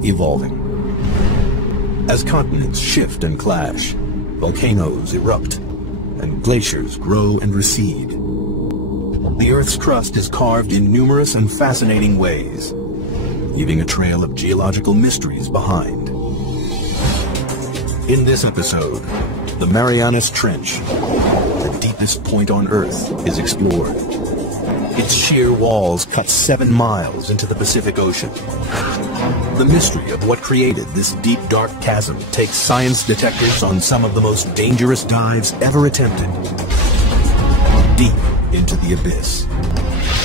evolving. As continents shift and clash, volcanoes erupt, and glaciers grow and recede. The Earth's crust is carved in numerous and fascinating ways, leaving a trail of geological mysteries behind. In this episode, the Marianas Trench, the deepest point on Earth, is explored. Its sheer walls cut 7 miles into the Pacific Ocean. The mystery of what created this deep, dark chasm takes science detectives on some of the most dangerous dives ever attempted. Deep into the abyss.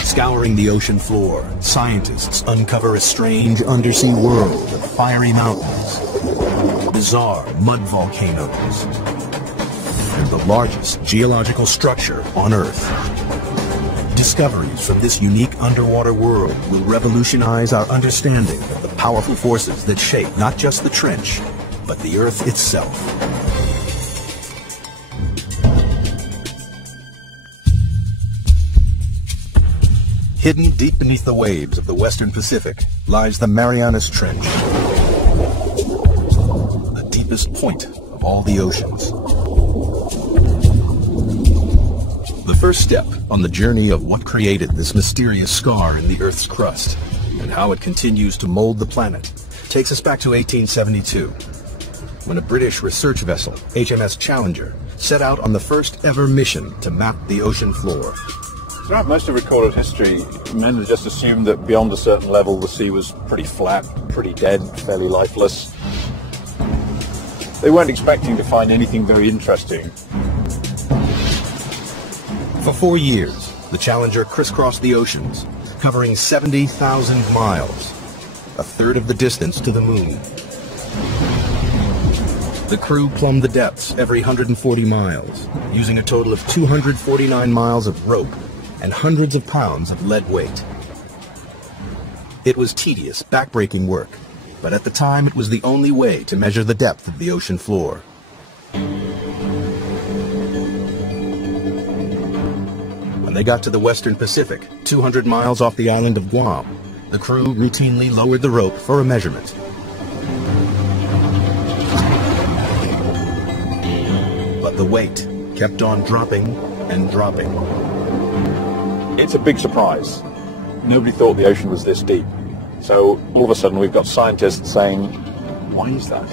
Scouring the ocean floor, scientists uncover a strange undersea world of fiery mountains, bizarre mud volcanoes, and the largest geological structure on Earth. Discoveries from this unique underwater world will revolutionize our understanding of the powerful forces that shape not just the trench, but the Earth itself. Hidden deep beneath the waves of the Western Pacific lies the Marianas Trench, the deepest point of all the oceans. The first step on the journey of what created this mysterious scar in the Earth's crust and how it continues to mold the planet takes us back to 1872, when a British research vessel, HMS Challenger, set out on the first ever mission to map the ocean floor. Throughout most of recorded history, men had just assumed that beyond a certain level the sea was pretty flat, pretty dead, fairly lifeless. They weren't expecting to find anything very interesting. For 4 years, the Challenger crisscrossed the oceans, covering 70,000 miles, a third of the distance to the moon. The crew plumbed the depths every 140 miles, using a total of 249 miles of rope and hundreds of pounds of lead weight. It was tedious, backbreaking work, but at the time it was the only way to measure the depth of the ocean floor. When they got to the Western Pacific, 200 miles off the island of Guam, the crew routinely lowered the rope for a measurement. But the weight kept on dropping and dropping. It's a big surprise. Nobody thought the ocean was this deep. So all of a sudden we've got scientists saying, why is that?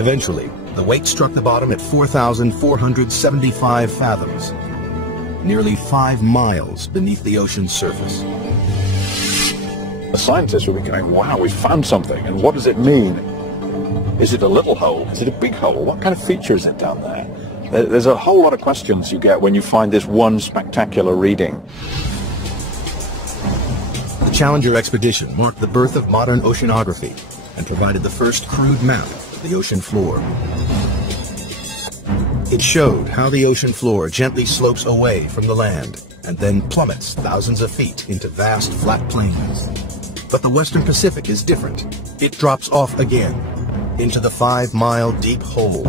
Eventually, the weight struck the bottom at 4,475 fathoms, nearly 5 miles beneath the ocean's surface. The scientists will be going, wow, we found something, and what does it mean? Is it a little hole? Is it a big hole? What kind of feature is it down there? There's a whole lot of questions you get when you find this one spectacular reading. The Challenger expedition marked the birth of modern oceanography and provided the first crude map of the ocean floor. It showed how the ocean floor gently slopes away from the land and then plummets thousands of feet into vast flat plains. But the Western Pacific is different. It drops off again into the 5-mile deep hole,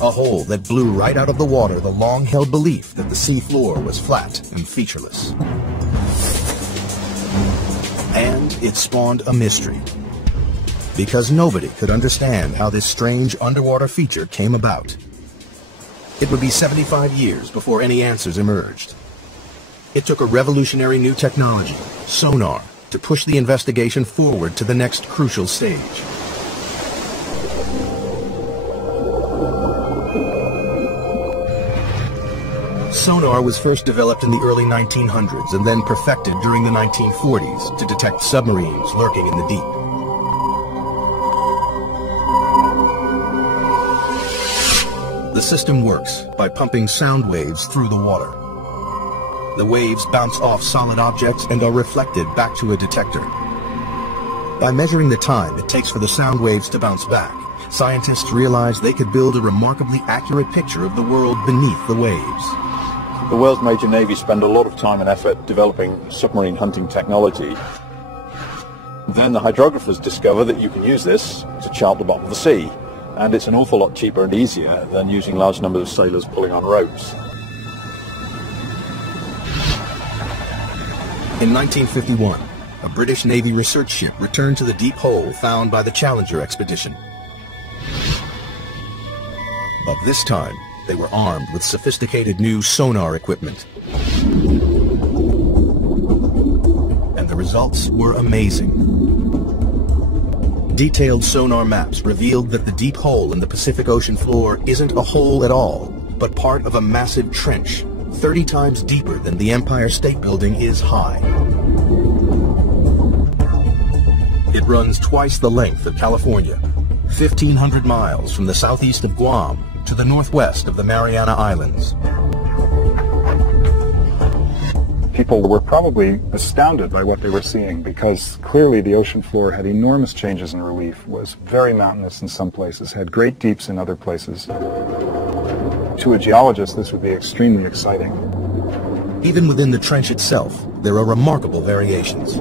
a hole that blew right out of the water the long-held belief that the sea floor was flat and featureless. And it spawned a mystery, because nobody could understand how this strange underwater feature came about. It would be 75 years before any answers emerged. It took a revolutionary new technology, sonar, to push the investigation forward to the next crucial stage. Sonar was first developed in the early 1900s and then perfected during the 1940s to detect submarines lurking in the deep. The system works by pumping sound waves through the water. The waves bounce off solid objects and are reflected back to a detector. By measuring the time it takes for the sound waves to bounce back, scientists realized they could build a remarkably accurate picture of the world beneath the waves. The world's major navies spend a lot of time and effort developing submarine hunting technology. Then the hydrographers discover that you can use this to chart the bottom of the sea, and it's an awful lot cheaper and easier than using large numbers of sailors pulling on ropes. In 1951, a British Navy research ship returned to the deep hole found by the Challenger expedition. But this time, they were armed with sophisticated new sonar equipment. And the results were amazing. Detailed sonar maps revealed that the deep hole in the Pacific Ocean floor isn't a hole at all, but part of a massive trench, 30 times deeper than the Empire State Building is high. It runs twice the length of California, 1,500 miles from the southeast of Guam to the northwest of the Mariana Islands. People were probably astounded by what they were seeing because clearly the ocean floor had enormous changes in relief, was very mountainous in some places, had great deeps in other places. To a geologist, this would be extremely exciting. Even within the trench itself, there are remarkable variations.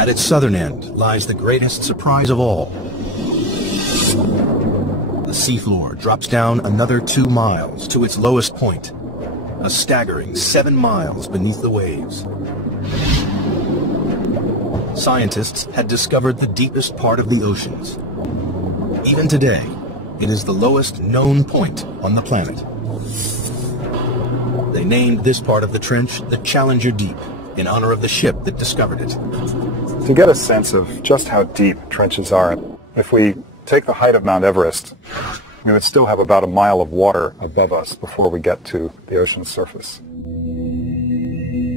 At its southern end lies the greatest surprise of all. The seafloor drops down another 2 miles to its lowest point, a staggering 7 miles beneath the waves. Scientists had discovered the deepest part of the oceans. Even today, it is the lowest known point on the planet. They named this part of the trench the Challenger Deep, in honor of the ship that discovered it. To get a sense of just how deep trenches are, if we take the height of Mount Everest, we would still have about a mile of water above us before we get to the ocean's surface.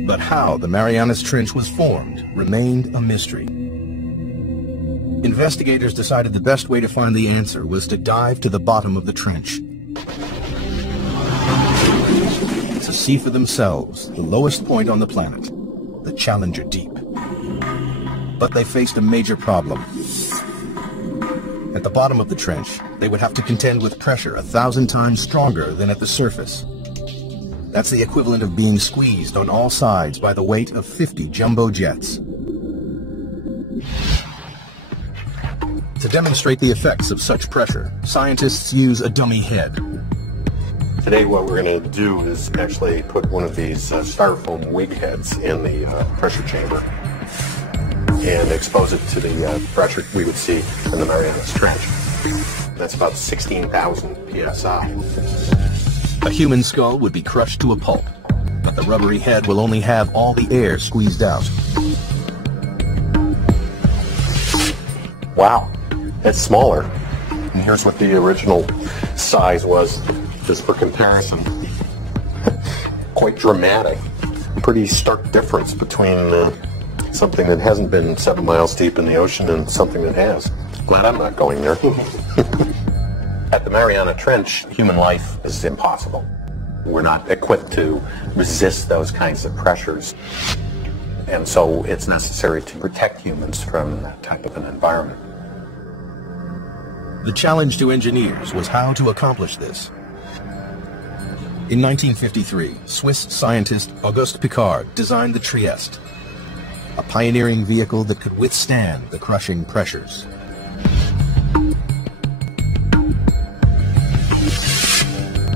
But how the Marianas Trench was formed remained a mystery. Investigators decided the best way to find the answer was to dive to the bottom of the trench, to see for themselves the lowest point on the planet, the Challenger Deep. But they faced a major problem. At the bottom of the trench, they would have to contend with pressure 1,000 times stronger than at the surface. That's the equivalent of being squeezed on all sides by the weight of 50 jumbo jets. To demonstrate the effects of such pressure, scientists use a dummy head. Today what we're going to do is actually put one of these styrofoam wig heads in the pressure chamber and expose it to the pressure we would see in the Marianas Trench. That's about 16,000 psi. A human skull would be crushed to a pulp, but the rubbery head will only have all the air squeezed out. Wow, it's smaller. And here's what the original size was, just for comparison. Quite dramatic. Pretty stark difference between something that hasn't been 7 miles deep in the ocean and something that has. Glad I'm not going there. At the Mariana Trench, human life is impossible. We're not equipped to resist those kinds of pressures. And so it's necessary to protect humans from that type of an environment. The challenge to engineers was how to accomplish this. In 1953, Swiss scientist Auguste Piccard designed the Trieste, a pioneering vehicle that could withstand the crushing pressures.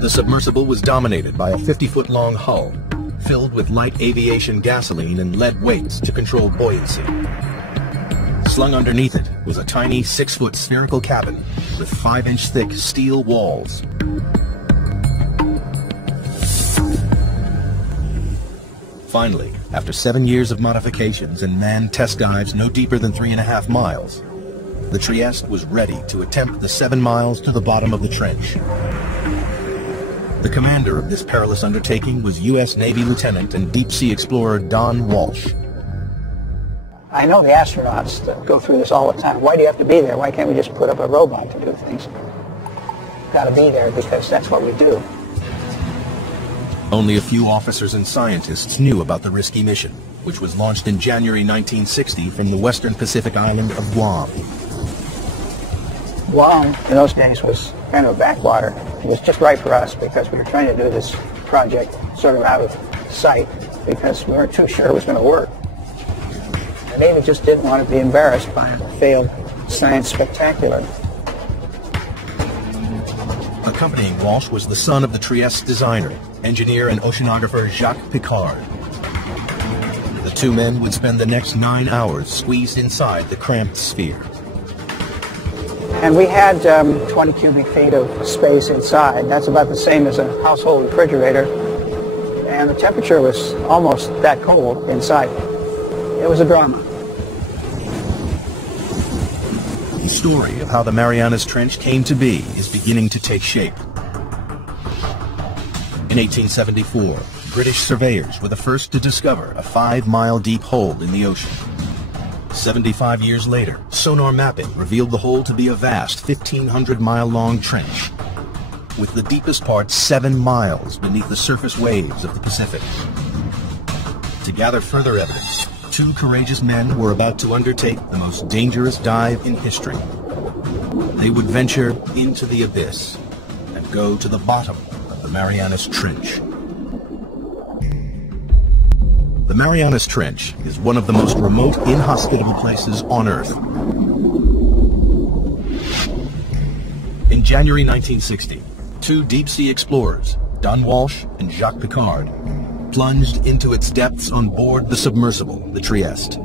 The submersible was dominated by a 50-foot-long hull, filled with light aviation gasoline and lead weights to control buoyancy. Slung underneath it was a tiny 6-foot spherical cabin with 5-inch thick steel walls. Finally, after 7 years of modifications and manned test dives no deeper than 3.5 miles, the Trieste was ready to attempt the 7 miles to the bottom of the trench. The commander of this perilous undertaking was U.S. Navy Lieutenant and deep-sea explorer Don Walsh. I know the astronauts that go through this all the time. Why do you have to be there? Why can't we just put up a robot to do things? Got to be there because that's what we do. Only a few officers and scientists knew about the risky mission, which was launched in January 1960 from the western Pacific island of Guam. Guam, in those days, was kind of a backwater. It was just right for us because we were trying to do this project sort of out of sight because we weren't too sure it was going to work. The Navy just didn't want to be embarrassed by a failed science spectacular. Accompanying Walsh was the son of the Trieste designer, engineer and oceanographer Jacques Piccard. two men would spend the next 9 hours squeezed inside the cramped sphere. And we had 20 cubic feet of space inside. That's about the same as a household refrigerator. And the temperature was almost that cold inside. It was a drama. The story of how the Marianas Trench came to be is beginning to take shape. In 1874, British surveyors were the first to discover a 5-mile deep hole in the ocean. 75 years later, sonar mapping revealed the hole to be a vast 1,500-mile-long trench, with the deepest part 7 miles beneath the surface waves of the Pacific. To gather further evidence, 2 courageous men were about to undertake the most dangerous dive in history. They would venture into the abyss and go to the bottom of the Marianas Trench. The Marianas Trench is one of the most remote, inhospitable places on Earth. In January 1960, 2 deep-sea explorers, Don Walsh and Jacques Piccard, plunged into its depths on board the submersible, the Trieste.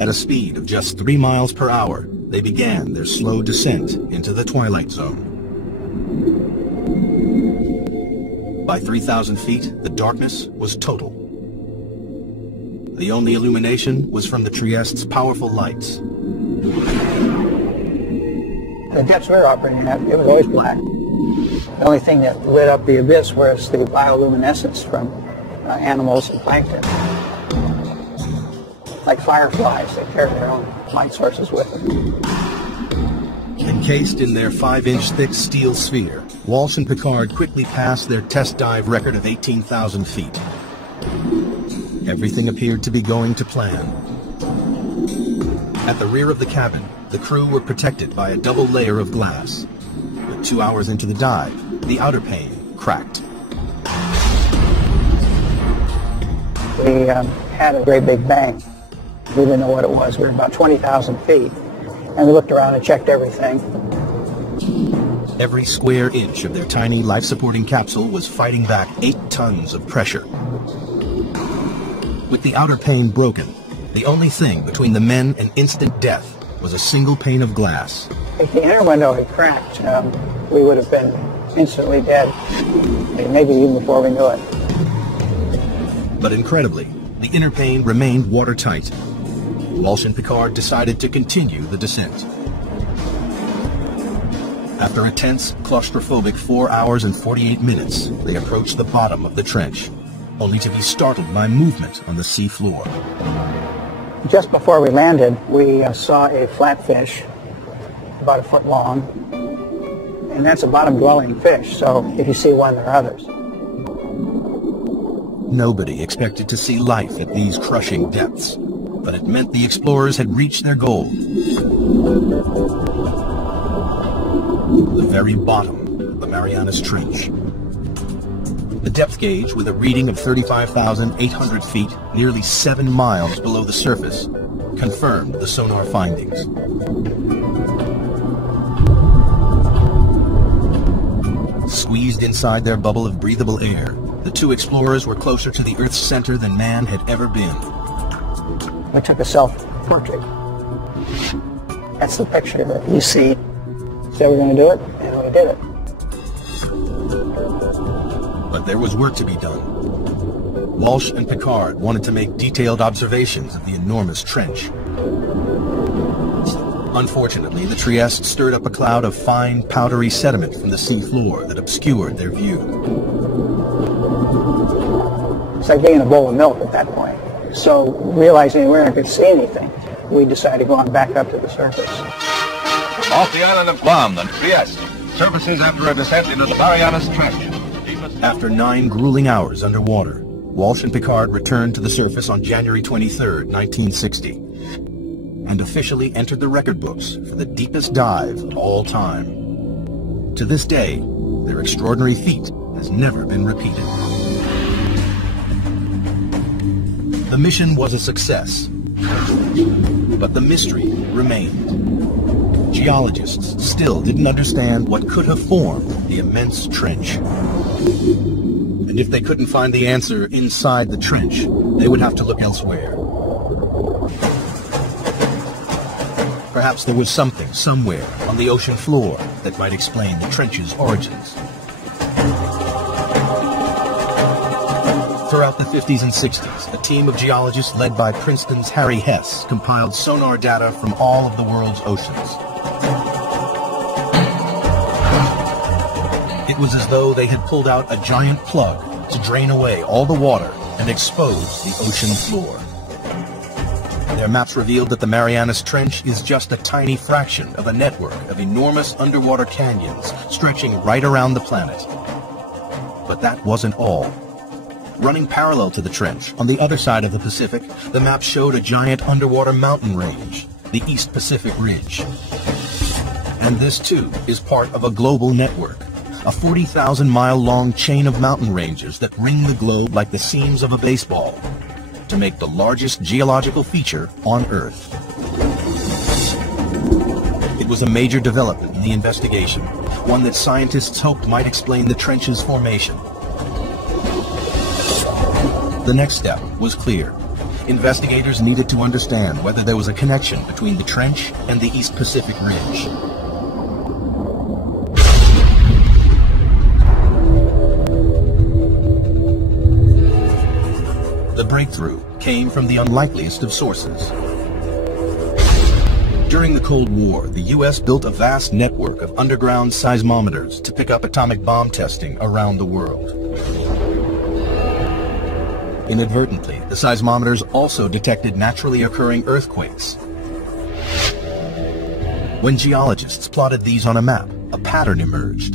At a speed of just 3 miles per hour, they began their slow descent into the twilight zone. By 3,000 feet, the darkness was total. The only illumination was from the Trieste's powerful lights. The depths we were operating at, it was always black. The only thing that lit up the abyss was the bioluminescence from animals and plankton. Like fireflies, they carry their own light sources with them. Encased in their 5-inch thick steel sphere, Walsh and Piccard quickly passed their test dive record of 18,000 feet. Everything appeared to be going to plan. At the rear of the cabin, the crew were protected by a double layer of glass. But 2 hours into the dive, the outer pane cracked. We had a great big bang. We didn't know what it was. We were about 20,000 feet. And we looked around and checked everything. Every square inch of their tiny life-supporting capsule was fighting back 8 tons of pressure. With the outer pane broken, the only thing between the men and instant death was a single pane of glass. If the inner window had cracked, we would have been instantly dead, maybe even before we knew it. But incredibly, the inner pane remained watertight. Walsh and Piccard decided to continue the descent. After a tense, claustrophobic 4 hours and 48 minutes, they approached the bottom of the trench, only to be startled by movement on the sea floor. Just before we landed, we saw a flatfish, about 1 foot long, and that's a bottom-dwelling fish, so if you see one, there are others. Nobody expected to see life at these crushing depths, but it meant the explorers had reached their goal. The very bottom of the Marianas Trench. The depth gauge, with a reading of 35,800 feet, nearly 7 miles below the surface, confirmed the sonar findings. Squeezed inside their bubble of breathable air, the 2 explorers were closer to the Earth's center than man had ever been. We took a self-portrait. That's the picture that you see. Said we were going to do it, and we did it. But there was work to be done. Walsh and Piccard wanted to make detailed observations of the enormous trench. Unfortunately, the Trieste stirred up a cloud of fine, powdery sediment from the sea floor that obscured their view. It's like being in a bowl of milk at that point. So, realizing we weren't going to see anything, we decided to go on back up to the surface. Off the island of Guam, the Trieste surfaces after a descent into the Marianas Trench. After 9 grueling hours underwater, Walsh and Piccard returned to the surface on January 23, 1960, and officially entered the record books for the deepest dive of all time. To this day, their extraordinary feat has never been repeated. The mission was a success, but the mystery remained. geologists still didn't understand what could have formed the immense trench. And if they couldn't find the answer inside the trench, they would have to look elsewhere. Perhaps there was something somewhere on the ocean floor that might explain the trench's origins. Throughout the 50s and 60s, a team of geologists led by Princeton's Harry Hess compiled sonar data from all of the world's oceans. It was as though they had pulled out a giant plug to drain away all the water and expose the ocean floor. Their maps revealed that the Marianas Trench is just a tiny fraction of a network of enormous underwater canyons stretching right around the planet. But that wasn't all. Running parallel to the trench, on the other side of the Pacific, the map showed a giant underwater mountain range, the East Pacific Ridge. And this, too, is part of a global network, a 40,000-mile-long chain of mountain ranges that ring the globe like the seams of a baseball, to make the largest geological feature on Earth. It was a major development in the investigation, one that scientists hoped might explain the trench's formation. The next step was clear. Investigators needed to understand whether there was a connection between the trench and the East Pacific Ridge. The breakthrough came from the unlikeliest of sources. During the Cold War, the U.S. built a vast network of underground seismometers to pick up atomic bomb testing around the world. Inadvertently, the seismometers also detected naturally occurring earthquakes. When geologists plotted these on a map, a pattern emerged.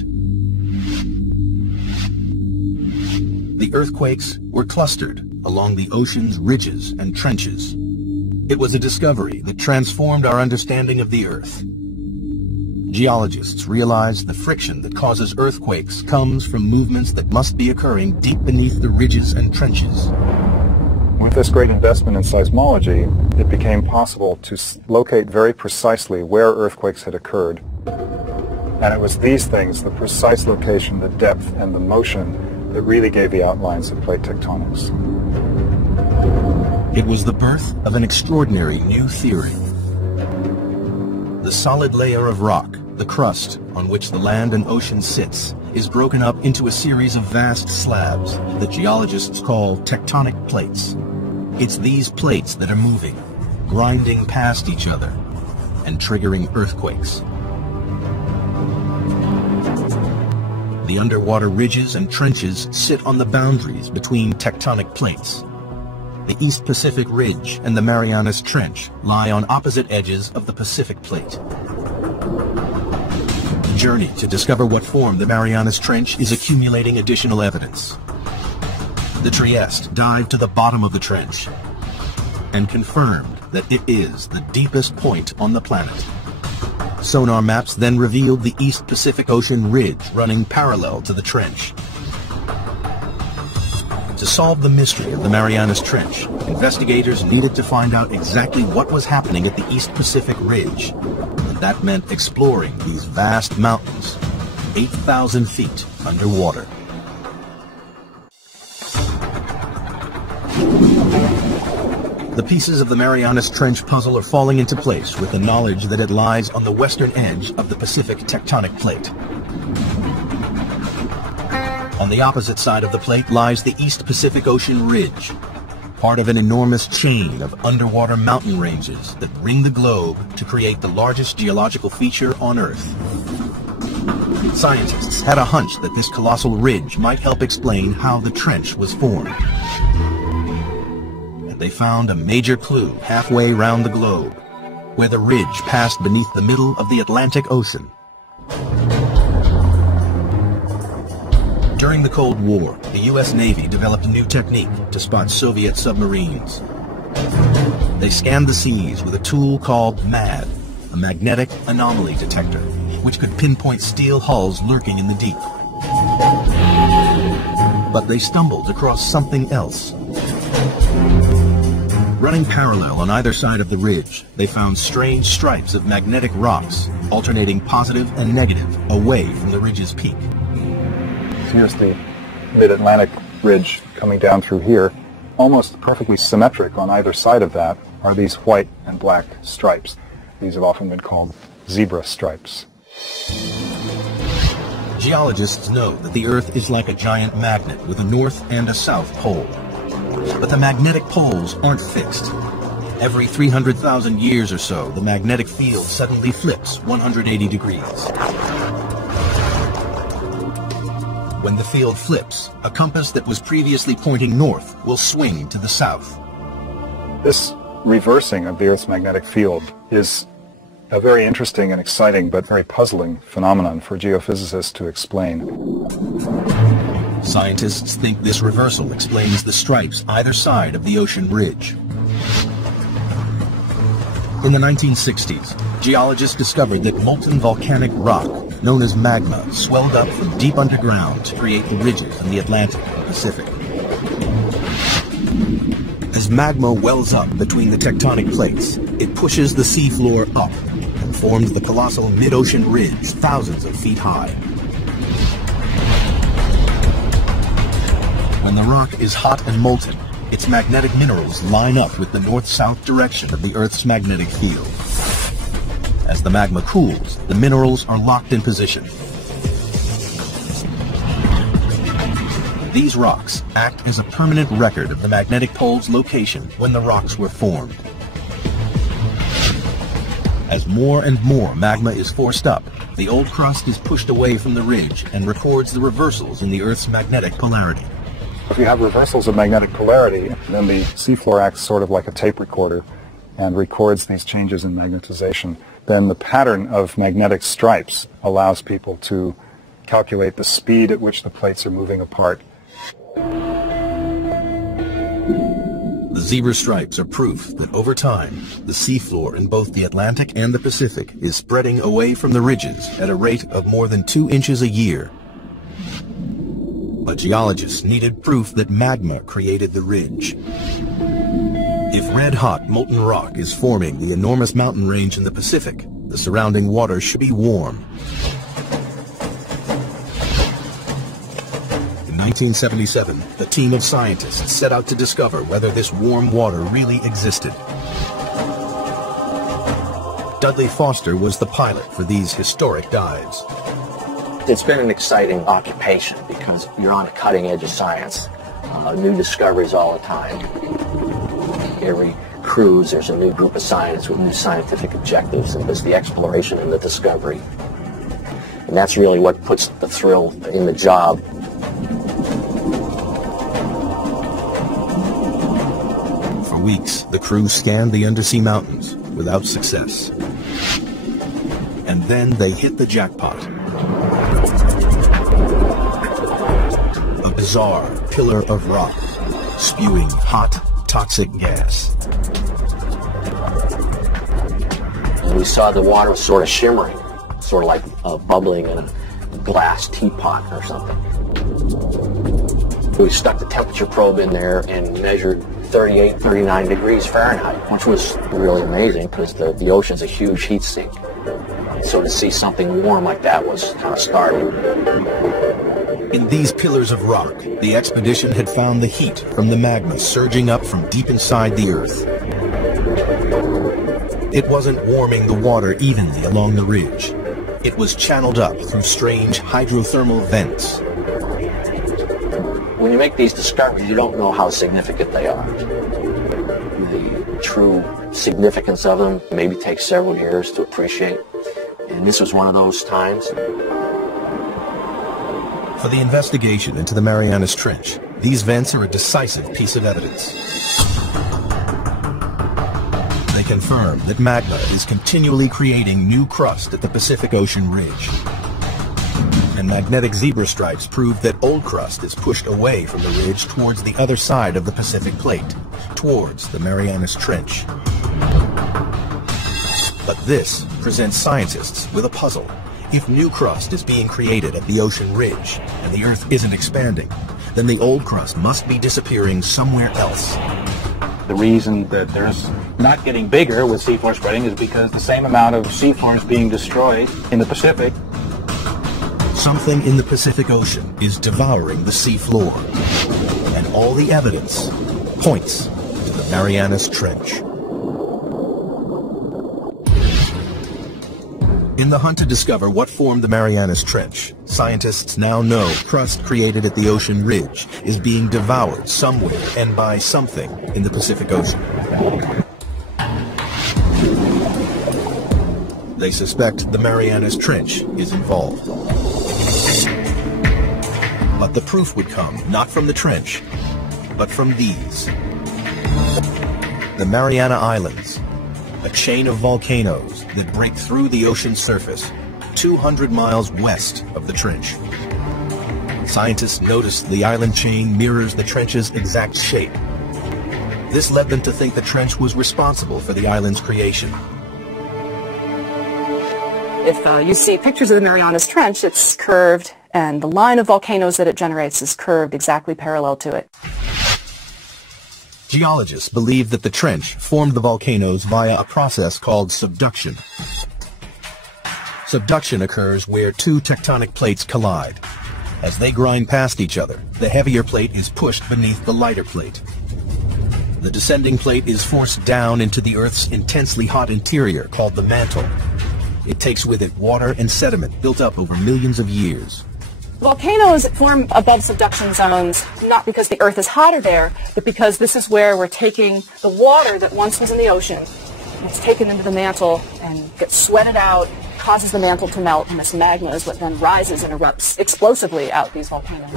The earthquakes were clustered along the ocean's ridges and trenches. It was a discovery that transformed our understanding of the Earth. Geologists realized the friction that causes earthquakes comes from movements that must be occurring deep beneath the ridges and trenches. With this great investment in seismology, it became possible to locate very precisely where earthquakes had occurred. And it was these things, the precise location, the depth, and the motion, that really gave the outlines of plate tectonics. It was the birth of an extraordinary new theory. The solid layer of rock, the crust on which the land and ocean sits, is broken up into a series of vast slabs that geologists call tectonic plates. It's these plates that are moving, grinding past each other, and triggering earthquakes. The underwater ridges and trenches sit on the boundaries between tectonic plates. The East Pacific Ridge and the Marianas Trench lie on opposite edges of the Pacific Plate. The journey to discover what formed the Marianas Trench is accumulating additional evidence. The Trieste dived to the bottom of the trench and confirmed that it is the deepest point on the planet. Sonar maps then revealed the East Pacific Ocean ridge running parallel to the trench. To solve the mystery of the Marianas Trench, investigators needed to find out exactly what was happening at the East Pacific Ridge. And that meant exploring these vast mountains, 8,000 feet underwater. The pieces of the Marianas Trench puzzle are falling into place with the knowledge that it lies on the western edge of the Pacific tectonic plate. On the opposite side of the plate lies the East Pacific Ocean Ridge, part of an enormous chain of underwater mountain ranges that ring the globe to create the largest geological feature on Earth. Scientists had a hunch that this colossal ridge might help explain how the trench was formed. And they found a major clue halfway round the globe, where the ridge passed beneath the middle of the Atlantic Ocean. During the Cold War, the U.S. Navy developed a new technique to spot Soviet submarines. They scanned the seas with a tool called MAD, a magnetic anomaly detector, which could pinpoint steel hulls lurking in the deep. But they stumbled across something else. Running parallel on either side of the ridge, they found strange stripes of magnetic rocks, alternating positive and negative away from the ridge's peak. Here's the mid-Atlantic ridge coming down through here. Almost perfectly symmetric on either side of that are these white and black stripes. These have often been called zebra stripes. Geologists know that the Earth is like a giant magnet with a north and a south pole. But the magnetic poles aren't fixed. Every 300,000 years or so, the magnetic field suddenly flips 180 degrees. When the field flips, a compass that was previously pointing north will swing to the south. This reversing of the Earth's magnetic field is a very interesting and exciting but very puzzling phenomenon for geophysicists to explain. Scientists think this reversal explains the stripes either side of the ocean ridge. In the 1960s, geologists discovered that molten volcanic rock, known as magma, swelled up from deep underground to create the ridges in the Atlantic and Pacific. As magma wells up between the tectonic plates, it pushes the seafloor up and forms the colossal mid-ocean ridge thousands of feet high. When the rock is hot and molten, its magnetic minerals line up with the north-south direction of the Earth's magnetic field. As the magma cools, the minerals are locked in position. These rocks act as a permanent record of the magnetic pole's location when the rocks were formed. As more and more magma is forced up, the old crust is pushed away from the ridge and records the reversals in the Earth's magnetic polarity. If you have reversals of magnetic polarity, then the seafloor acts sort of like a tape recorder and records these changes in magnetization. Then the pattern of magnetic stripes allows people to calculate the speed at which the plates are moving apart. The zebra stripes are proof that over time, the seafloor in both the Atlantic and the Pacific is spreading away from the ridges at a rate of more than 2 inches a year. But geologists needed proof that magma created the ridge. If red-hot molten rock is forming the enormous mountain range in the Pacific, the surrounding water should be warm. In 1977, a team of scientists set out to discover whether this warm water really existed. Dudley Foster was the pilot for these historic dives. It's been an exciting occupation because you're on the cutting edge of science. New discoveries all the time. Every cruise, there's a new group of scientists with new scientific objectives, and there's the exploration and the discovery. And that's really what puts the thrill in the job. For weeks, the crew scanned the undersea mountains without success. And then they hit the jackpot. A bizarre pillar of rock, spewing hot, toxic gas. And we saw the water was sort of shimmering, sort of like bubbling in a glass teapot or something. We stuck the temperature probe in there and measured 38, 39 degrees Fahrenheit, which was really amazing because the ocean's a huge heat sink. So to see something warm like that was kind of startling. In these pillars of rock, the expedition had found the heat from the magma surging up from deep inside the Earth. It wasn't warming the water evenly along the ridge. It was channeled up through strange hydrothermal vents. When you make these discoveries, you don't know how significant they are. The true significance of them maybe takes several years to appreciate. And this was one of those times. For the investigation into the Marianas Trench, these vents are a decisive piece of evidence. They confirm that magma is continually creating new crust at the Pacific Ocean ridge. And magnetic zebra stripes prove that old crust is pushed away from the ridge towards the other side of the Pacific Plate, towards the Marianas Trench. But this presents scientists with a puzzle. If new crust is being created at the ocean ridge, and the Earth isn't expanding, then the old crust must be disappearing somewhere else. The reason that there's not getting bigger with seafloor spreading is because the same amount of seafloor is being destroyed in the Pacific. Something in the Pacific Ocean is devouring the seafloor, and all the evidence points to the Marianas Trench. In the hunt to discover what formed the Marianas Trench, scientists now know crust created at the ocean ridge is being devoured somewhere and by something in the Pacific Ocean. They suspect the Marianas Trench is involved. But the proof would come not from the trench, but from these. The Mariana Islands, a chain of volcanoes that break through the ocean surface 200 miles west of the trench. Scientists noticed the island chain mirrors the trench's exact shape. This led them to think the trench was responsible for the island's creation. If you see pictures of the Marianas Trench, it's curved, and the line of volcanoes that it generates is curved exactly parallel to it. Geologists believe that the trench formed the volcanoes via a process called subduction. Subduction occurs where two tectonic plates collide. As they grind past each other, the heavier plate is pushed beneath the lighter plate. The descending plate is forced down into the Earth's intensely hot interior called the mantle. It takes with it water and sediment built up over millions of years. Volcanoes form above subduction zones not because the Earth is hotter there, but because this is where we're taking the water that once was in the ocean. It's taken into the mantle and gets sweated out, causes the mantle to melt, and this magma is what then rises and erupts explosively out these volcanoes.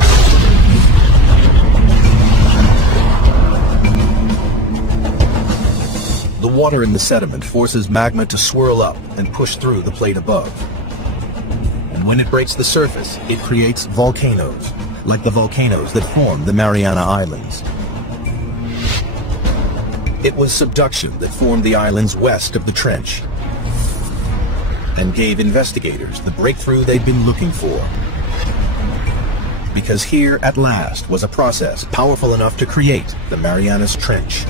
The water in the sediment forces magma to swirl up and push through the plate above. And when it breaks the surface, it creates volcanoes, like the volcanoes that form the Mariana Islands. It was subduction that formed the islands west of the trench and gave investigators the breakthrough they'd been looking for. Because here, at last, was a process powerful enough to create the Marianas Trench.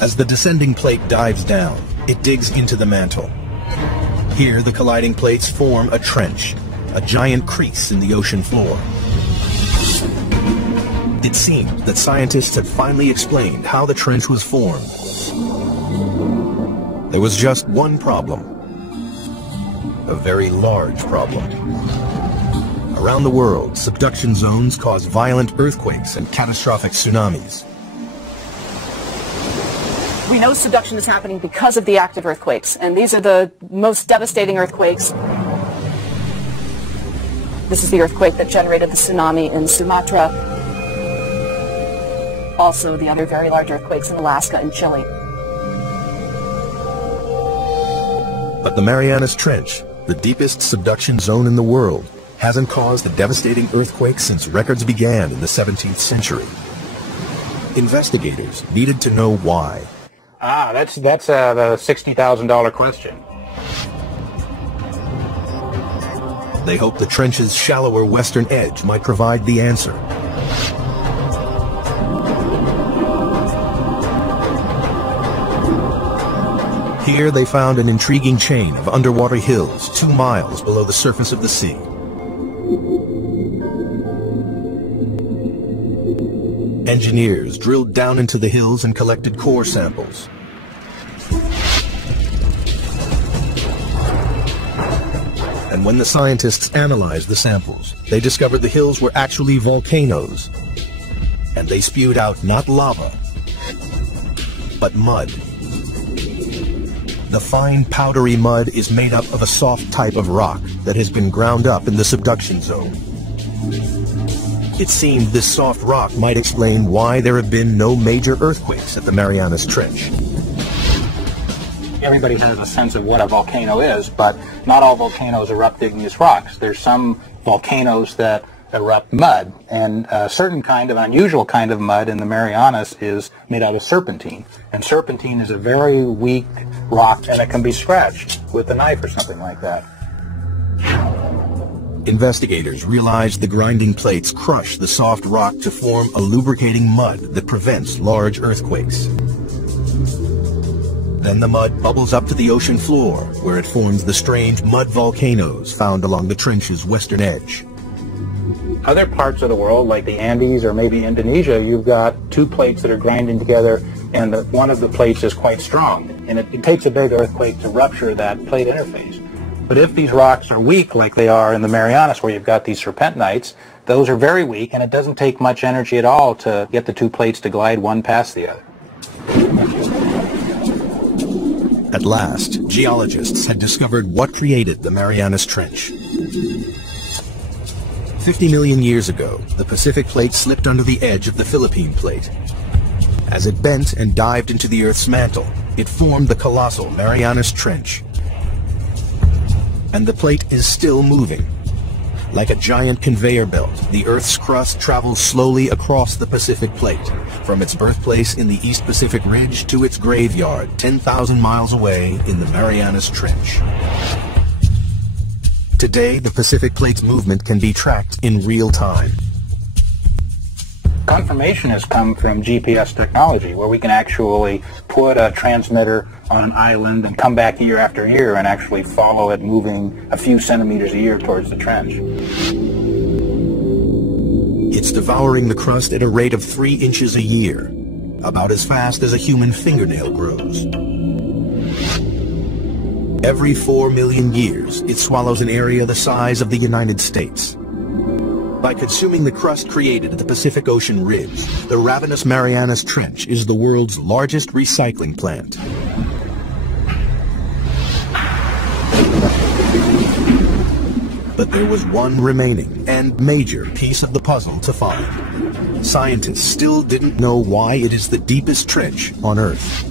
As the descending plate dives down, it digs into the mantle. Here, the colliding plates form a trench, a giant crease in the ocean floor. It seemed that scientists had finally explained how the trench was formed. There was just one problem, a very large problem. Around the world, subduction zones cause violent earthquakes and catastrophic tsunamis. We know subduction is happening because of the active earthquakes, and these are the most devastating earthquakes. This is the earthquake that generated the tsunami in Sumatra. Also, the other very large earthquakes in Alaska and Chile. But the Marianas Trench, the deepest subduction zone in the world, hasn't caused a devastating earthquake since records began in the 17th century. Investigators needed to know why. That's the $60,000 question. They hoped the trench's shallower western edge might provide the answer. Here they found an intriguing chain of underwater hills 2 miles below the surface of the sea. Engineers drilled down into the hills and collected core samples. And when the scientists analyzed the samples, they discovered the hills were actually volcanoes. And they spewed out not lava, but mud. The fine powdery mud is made up of a soft type of rock that has been ground up in the subduction zone. It seemed this soft rock might explain why there have been no major earthquakes at the Marianas Trench. Everybody has a sense of what a volcano is, but not all volcanoes erupt igneous rocks. There's some volcanoes that erupt mud, and a certain kind of unusual kind of mud in the Marianas is made out of serpentine. And serpentine is a very weak rock, and it can be scratched with a knife or something like that. Investigators realized the grinding plates crush the soft rock to form a lubricating mud that prevents large earthquakes. Then the mud bubbles up to the ocean floor, where it forms the strange mud volcanoes found along the trench's western edge. Other parts of the world, like the Andes or maybe Indonesia, you've got two plates that are grinding together, and one of the plates is quite strong. And it takes a big earthquake to rupture that plate interface. But if these rocks are weak, like they are in the Marianas, where you've got these serpentinites, those are very weak, and it doesn't take much energy at all to get the two plates to glide one past the other. At last, geologists had discovered what created the Marianas Trench. 50 million years ago, the Pacific Plate slipped under the edge of the Philippine Plate. As it bent and dived into the Earth's mantle, it formed the colossal Marianas Trench. And the plate is still moving. Like a giant conveyor belt, the Earth's crust travels slowly across the Pacific Plate, from its birthplace in the East Pacific Ridge to its graveyard 10,000 miles away in the Marianas Trench. Today, the Pacific Plate's movement can be tracked in real time. Confirmation has come from GPS technology, where we can actually put a transmitter on an island and come back year after year and actually follow it moving a few centimeters a year towards the trench. It's devouring the crust at a rate of 3 inches a year, about as fast as a human fingernail grows. Every 4 million years, it swallows an area the size of the United States. By consuming the crust created at the Pacific Ocean ridge, the ravenous Marianas Trench is the world's largest recycling plant. But there was one remaining and major piece of the puzzle to find. Scientists still didn't know why it is the deepest trench on Earth.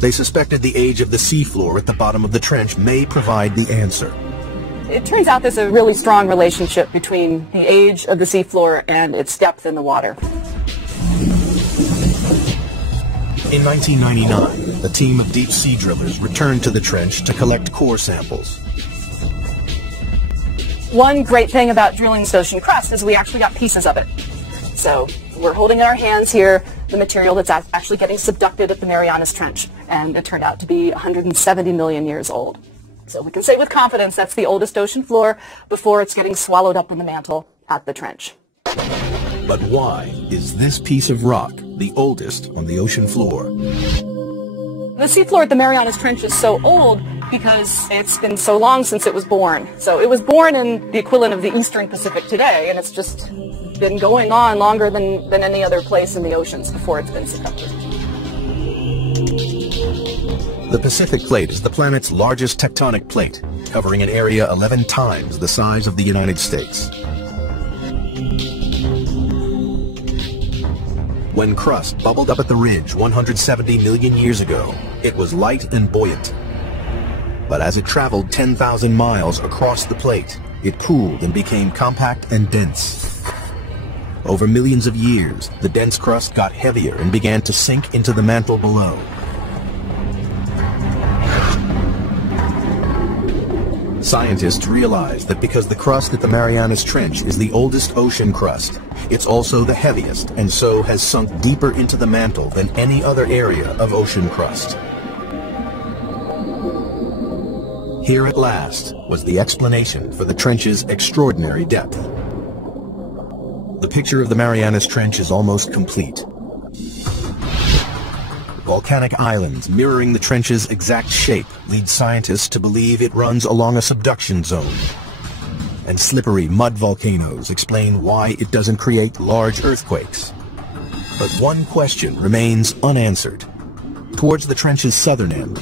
They suspected the age of the seafloor at the bottom of the trench may provide the answer. It turns out there's a really strong relationship between the age of the seafloor and its depth in the water. In 1999, a team of deep-sea drillers returned to the trench to collect core samples. One great thing about drilling this ocean crust is we actually got pieces of it. So we're holding in our hands here the material that's actually getting subducted at the Marianas Trench, and it turned out to be 170 million years old. So we can say with confidence that's the oldest ocean floor before it's getting swallowed up in the mantle at the trench. But why is this piece of rock the oldest on the ocean floor? The seafloor at the Marianas Trench is so old because it's been so long since it was born. So it was born in the equivalent of the Eastern Pacific today, and it's just been going on longer than any other place in the oceans before it's been subducted. The Pacific Plate is the planet's largest tectonic plate, covering an area 11 times the size of the United States. When crust bubbled up at the ridge 170 million years ago, it was light and buoyant. But as it traveled 10,000 miles across the plate, it cooled and became compact and dense. Over millions of years, the dense crust got heavier and began to sink into the mantle below. Scientists realized that because the crust at the Marianas Trench is the oldest ocean crust, it's also the heaviest and so has sunk deeper into the mantle than any other area of ocean crust. Here at last was the explanation for the trench's extraordinary depth. The picture of the Marianas Trench is almost complete. Volcanic islands mirroring the trench's exact shape lead scientists to believe it runs along a subduction zone. And slippery mud volcanoes explain why it doesn't create large earthquakes. But one question remains unanswered. Towards the trench's southern end,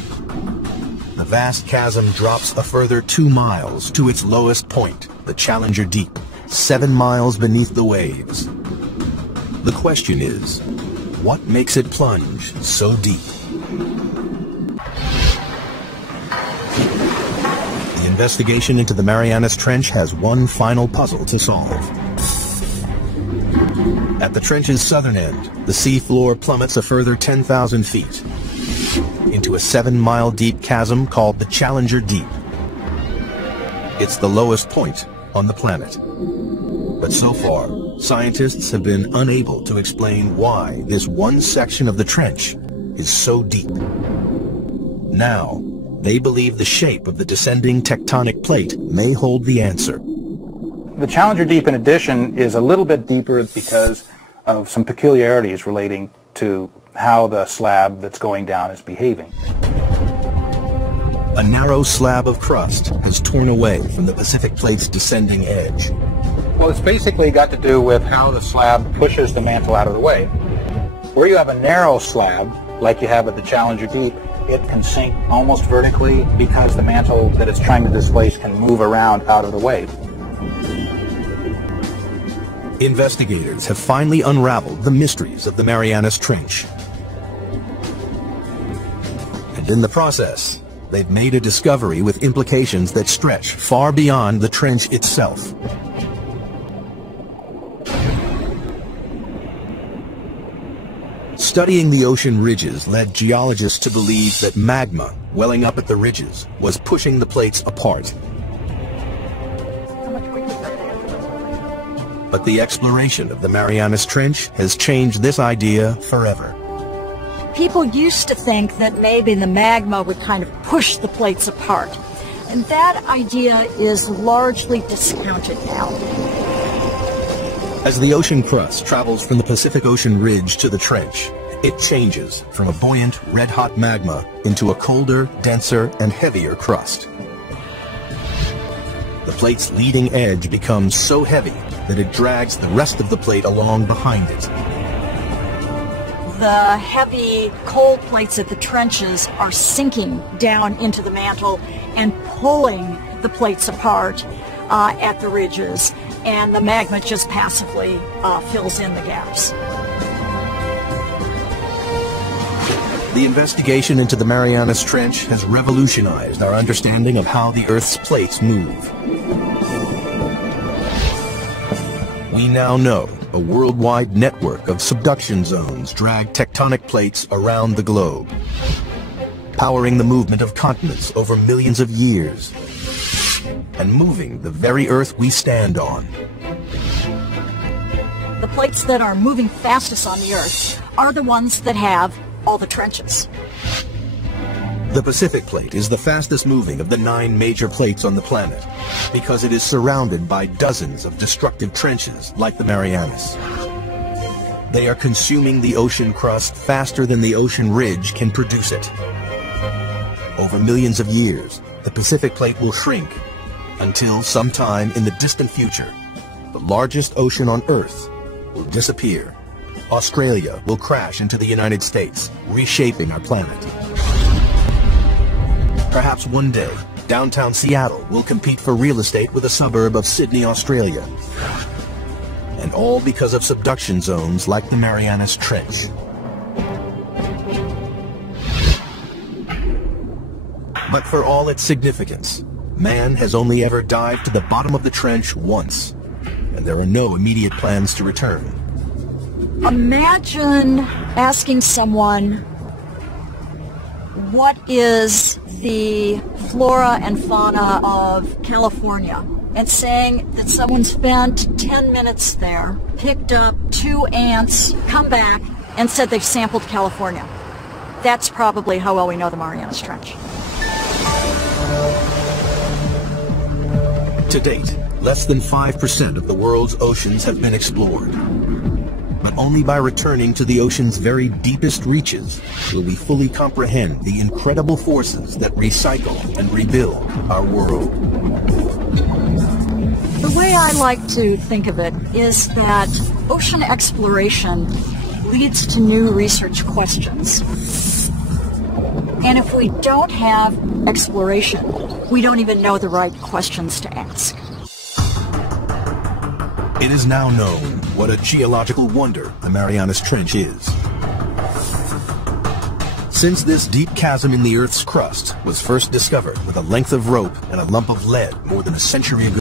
the vast chasm drops a further 2 miles to its lowest point, the Challenger Deep, 7 miles beneath the waves. The question is, what makes it plunge so deep? The investigation into the Marianas Trench has one final puzzle to solve. At the trench's southern end, the seafloor plummets a further 10,000 feet into a 7-mile deep chasm called the Challenger Deep. It's the lowest point on the planet. But so far, scientists have been unable to explain why this one section of the trench is so deep. Now, they believe the shape of the descending tectonic plate may hold the answer. The Challenger Deep, in addition, is a little bit deeper because of some peculiarities relating to how the slab that's going down is behaving. A narrow slab of crust has torn away from the Pacific Plate's descending edge. Well, it's basically got to do with how the slab pushes the mantle out of the way. Where you have a narrow slab, like you have at the Challenger Deep, it can sink almost vertically because the mantle that it's trying to displace can move around out of the way. Investigators have finally unraveled the mysteries of the Marianas Trench. And in the process, they've made a discovery with implications that stretch far beyond the trench itself. Studying the ocean ridges led geologists to believe that magma welling up at the ridges was pushing the plates apart. But the exploration of the Marianas Trench has changed this idea forever. People used to think that maybe the magma would kind of push the plates apart, and that idea is largely discounted now. As the ocean crust travels from the Pacific Ocean ridge to the trench, it changes from a buoyant, red-hot magma into a colder, denser, and heavier crust. The plate's leading edge becomes so heavy that it drags the rest of the plate along behind it. The heavy cold plates at the trenches are sinking down into the mantle and pulling the plates apart at the ridges, and the magma just passively fills in the gaps. The investigation into the Marianas Trench has revolutionized our understanding of how the Earth's plates move. We now know a worldwide network of subduction zones drag tectonic plates around the globe, powering the movement of continents over millions of years, and moving the very Earth we stand on. The plates that are moving fastest on the Earth are the ones that have all the trenches. The Pacific Plate is the fastest moving of the 9 major plates on the planet because it is surrounded by dozens of destructive trenches like the Marianas. They are consuming the ocean crust faster than the ocean ridge can produce it. Over millions of years, the Pacific Plate will shrink until sometime in the distant future, the largest ocean on Earth will disappear. Australia will crash into the United States, reshaping our planet. Perhaps one day, downtown Seattle will compete for real estate with a suburb of Sydney, Australia. And all because of subduction zones like the Marianas Trench. But for all its significance, man has only ever dived to the bottom of the trench once, and there are no immediate plans to return. Imagine asking someone, what is the flora and fauna of California, and saying that someone spent 10 minutes there, picked up 2 ants, come back, and said they've sampled California. That's probably how well we know the Marianas Trench. To date, less than 5% of the world's oceans have been explored. But only by returning to the ocean's very deepest reaches will we fully comprehend the incredible forces that recycle and rebuild our world. The way I like to think of it is that ocean exploration leads to new research questions. And if we don't have exploration, we don't even know the right questions to ask. It is now known what a geological wonder the Marianas Trench is. Since this deep chasm in the Earth's crust was first discovered with a length of rope and a lump of lead more than a century ago,